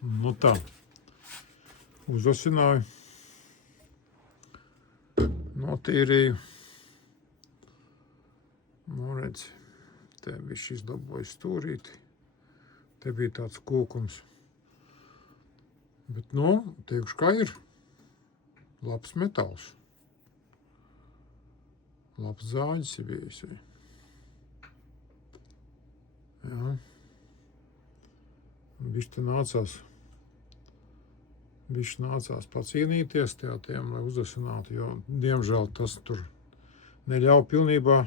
Nu tā, uzasināju, notīrīju. Nu, redz, te viss izdaboja stūrīti. Te bija tāds kūkums. Bet, nu, teikšu, kā ir. Labs metāls. Labs zāģis ir bijis. Jā. Bišķi nācās pacīnīties tiem, lai uzasinātu, jo, diemžēl, tas tur neļauj pilnībā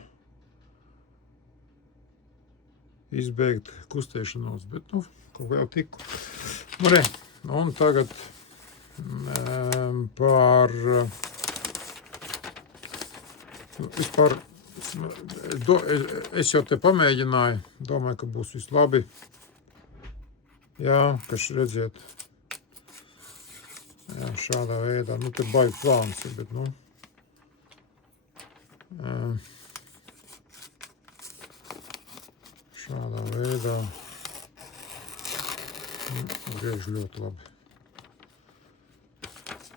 izbeigt kustēšanos, bet, nu, kaut kā jau tiku. Nu, re, un tagad vispār, es jau te pamēģināju, domāju, ka būs viss labi. Jā, kas redziet, jā, šādā veidā, nu, te baigi plāns ir, bet, nu, šādā veidā, griež ļoti labi.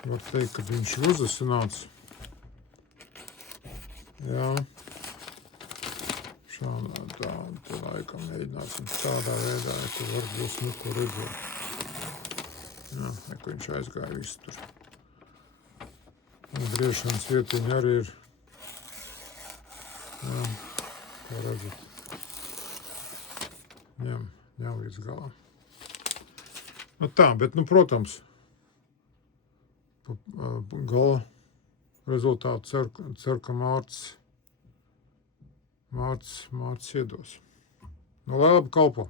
Var teikt, ka viņš ir uzasināts. Jā. Šādā, tā laikam mēģināsim tādā veidā, ka varbūt nu, ko redzēt. Jā, neko viņš aizgāja visu tur. Un griešanas vietiņa arī ir. Jā, kā redzat. Ņem līdz galam. Nu tā, bet, nu, protams, gala rezultātu cer, ka Mārts iedos. Nu, lai labi kalpo.